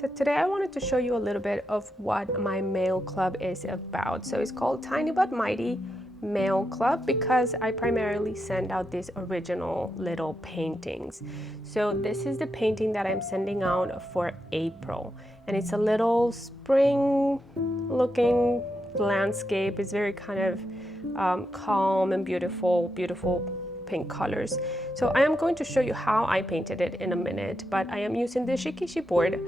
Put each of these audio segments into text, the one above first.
So today I wanted to show you a little bit of what my mail club is about. So it's called Tiny But Mighty Mail Club because I primarily send out these original little paintings. So this is the painting that I'm sending out for April, and it's a little spring looking landscape. It's very kind of calm and beautiful pink colors. So I am going to show you how I painted it in a minute, but I am using the Shikishi board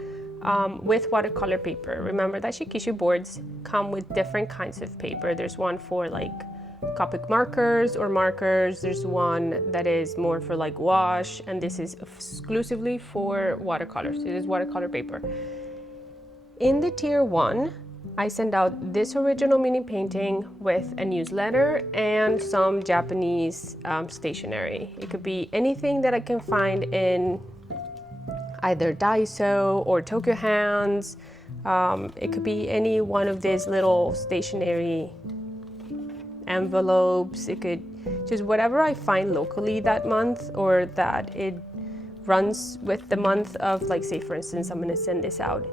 with watercolor paper. Remember that Shikishi boards come with different kinds of paper. There's one for like Copic markers or markers. There's one that is more for like wash, and this is exclusively for watercolors. It is watercolor paper. In the tier 1, I send out this original mini painting with a newsletter and some Japanese stationery. It could be anything that I can find in either Daiso or Tokyo Hands. It could be any one of these little stationery envelopes. It could just whatever I find locally that month or that it runs with the month of, like, say for instance, I'm going to send this out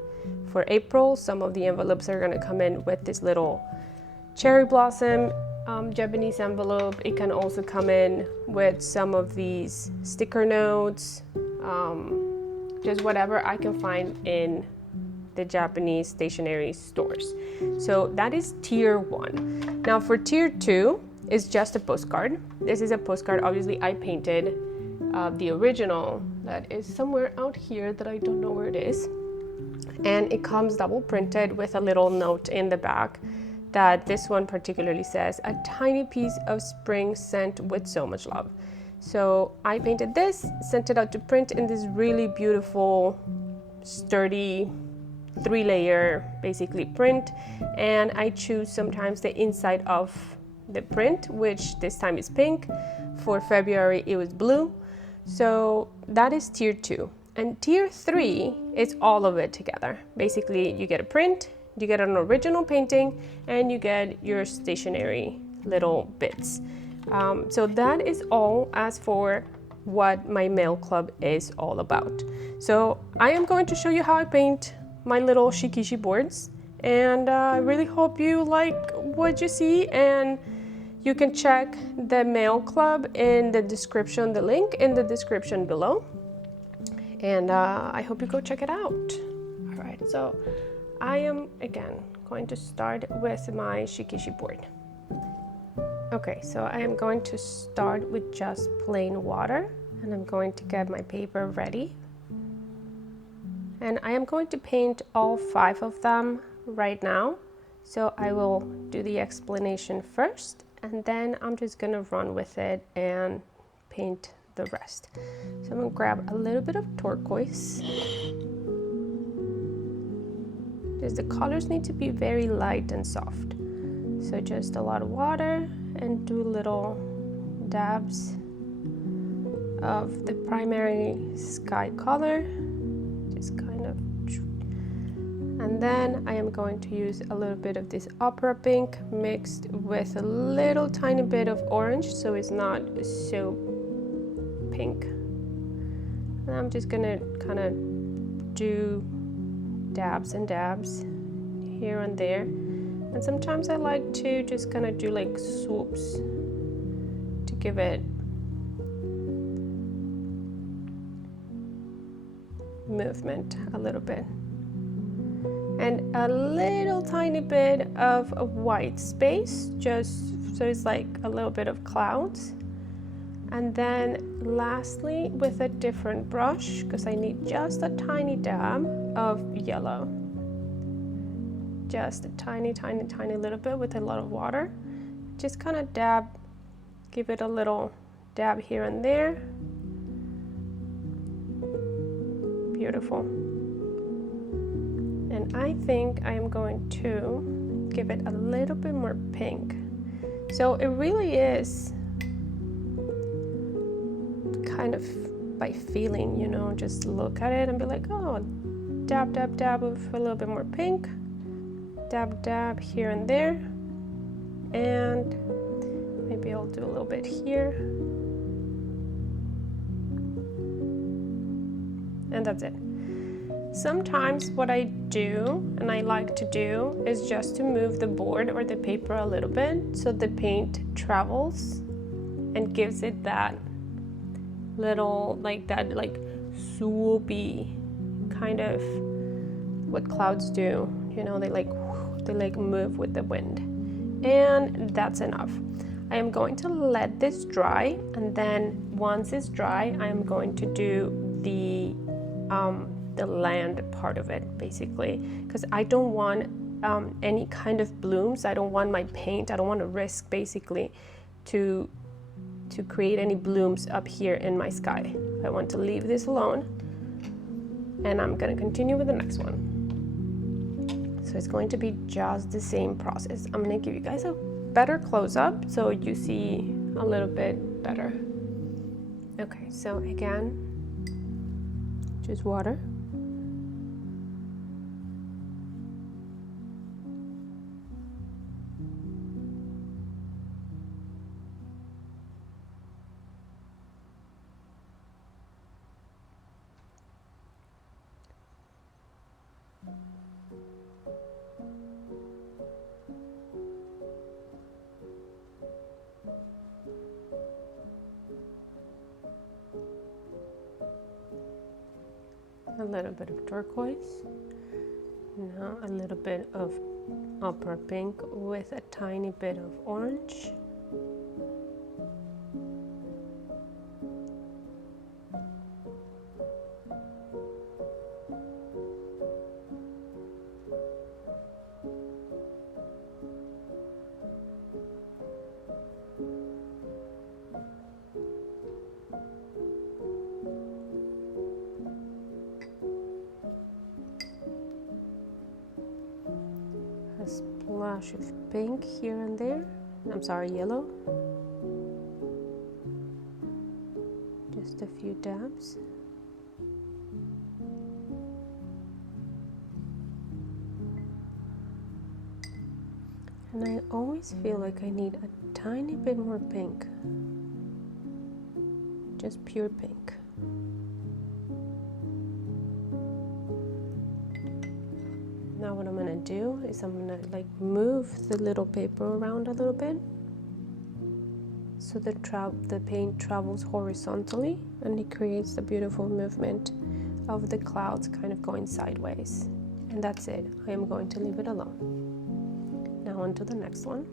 for April. Some of the envelopes are going to come in with this little cherry blossom Japanese envelope. It can also come in with some of these sticker notes, just whatever I can find in the Japanese stationery stores. So that is tier 1. Now for tier 2 is just a postcard. This is a postcard. Obviously I painted the original that is somewhere out here that I don't know where it is. And it comes double printed with a little note in the back that this one particularly says, "A tiny piece of spring sent with so much love." So I painted this, sent it out to print in this really beautiful, sturdy 3-layer basically print. And I choose sometimes the inside of the print, which this time is pink. For February it was blue. So that is tier 2. And tier 3 is all of it together. Basically, you get a print, you get an original painting, and you get your stationery little bits. So that is all as for what my mail club is all about. So I am going to show you how I paint my little Shikishi boards, and I really hope you like what you see. And you can check the mail club in the description, the link in the description below. And I hope you go check it out. All right, so I am again going to start with my Shikishi board. Okay, so I am going to start with just plain water, and I'm going to get my paper ready. And I am going to paint all 5 of them right now. So I will do the explanation first, and then I'm just gonna run with it and paint the rest. So I'm gonna grab a little bit of turquoise. Just the colors need to be very light and soft. So just a lot of water and do little dabs of the primary sky color. Just kind of, and then I am going to use a little bit of this opera pink mixed with a little tiny bit of orange, so it's not so pink. And I'm just gonna kind of do dabs and dabs here and there. And sometimes I like to just kind of do like swoops to give it movement a little bit. And a little tiny bit of a white space, just so it's like a little bit of clouds. And then lastly, with a different brush, because I need just a tiny dab of yellow. Just a tiny little bit with a lot of water. Just kind of dab, give it a little dab here and there. Beautiful. And I think I am going to give it a little bit more pink. So it really is kind of by feeling, you know, just look at it and be like, oh, dab, dab, dab of a little bit more pink, dab, dab here and there, and maybe I'll do a little bit here, and that's it. Sometimes what I do, and I like to do, is just to move the board or the paper a little bit so the paint travels and gives it that little, like swoopy kind of what clouds do. You know, they like move with the wind. And that's enough. I am going to let this dry, and then once it's dry, I am going to do the land part of it, basically, because I don't want any kind of blooms. I don't want my paint, I don't want to risk basically to create any blooms up here in my sky. I want to leave this alone, and I'm gonna continue with the next one. So it's going to be just the same process. I'm gonna give you guys a better close-up so you see a little bit better. Okay, so again, just water. A little bit of turquoise. Now a little bit of opera pink with a tiny bit of orange. Splash of pink here and there. I'm sorry, yellow. Just a few dabs. And I always feel like I need a tiny bit more pink. Just pure pink. Now what I'm gonna do is I'm gonna like move the little paper around a little bit so the paint travels horizontally, and it creates a beautiful movement of the clouds kind of going sideways. And that's it. I am going to leave it alone. Now on to the next one.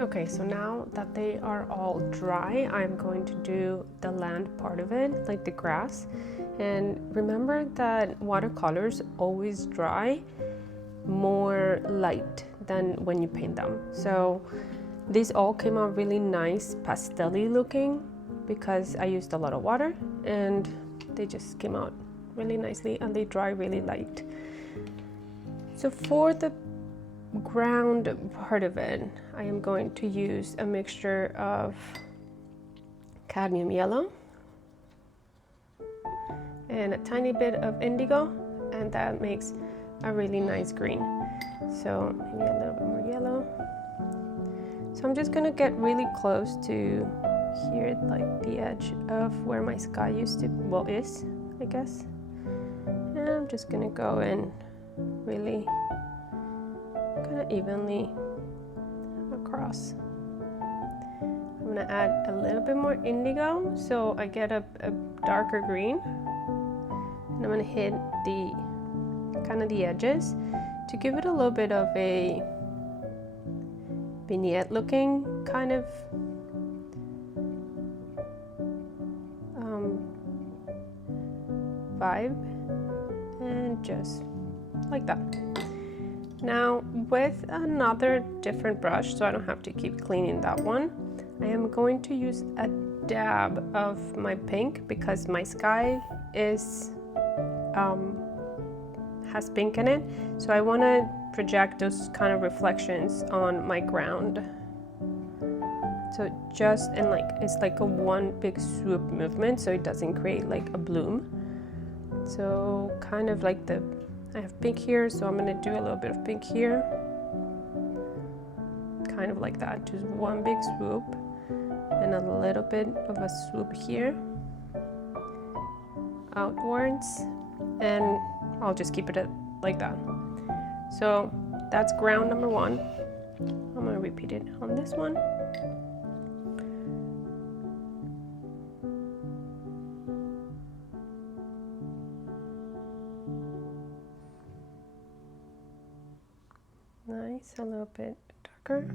Okay, so now that they are all dry, I'm going to do the land part of it, like the grass. And remember that watercolors always dry more light than when you paint them. So these all came out really nice, pastel-y looking, because I used a lot of water, and they just came out really nicely, and they dry really light. So for the ground part of it, I am going to use a mixture of cadmium yellow and a tiny bit of indigo, and that makes a really nice green. So maybe a little bit more yellow. So I'm just gonna get really close to here, like the edge of where my sky used to, well, is, I guess. And I'm just gonna go in really kind of evenly across. I'm gonna add a little bit more indigo so I get a darker green, and I'm gonna hit the kind of the edges to give it a little bit of a vignette looking kind of vibe, and just like that. Now with another different brush, so I don't have to keep cleaning that one, I am going to use a dab of my pink, because my sky is has pink in it, so I want to project those kind of reflections on my ground. So just in like, it's like a one big swoop movement, so it doesn't create like a bloom. So kind of like I have pink here, so I'm gonna do a little bit of pink here. Kind of like that, just one big swoop and a little bit of a swoop here outwards, and I'll just keep it at like that. So that's ground number one. I'm gonna repeat it on this one. Nice, a little bit darker.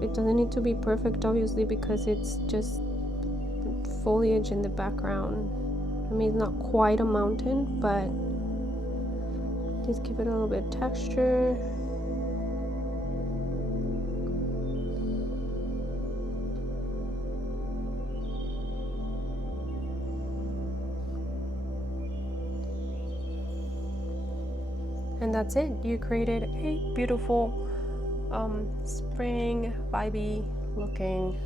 It doesn't need to be perfect, obviously, because it's just foliage in the background. I mean, it's not quite a mountain, but just give it a little bit of texture. And that's it. You created a beautiful spring vibey looking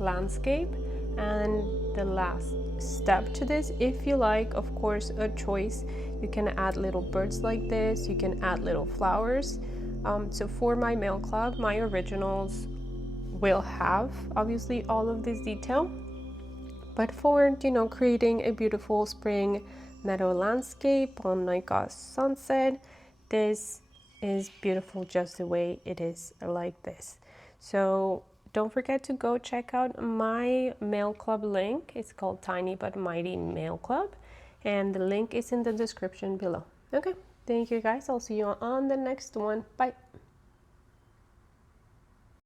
landscape. And the last step to this, if you like, of course, a choice, you can add little birds like this, you can add little flowers. So for my mail club, my originals will have obviously all of this detail, but for creating a beautiful spring meadow landscape on like a sunset, this is beautiful just the way it is, like this. So don't forget to go check out my mail club link. It's called Tiny But Mighty Mail Club, and the link is in the description below. Okay, thank you guys. I'll see you on the next one. Bye.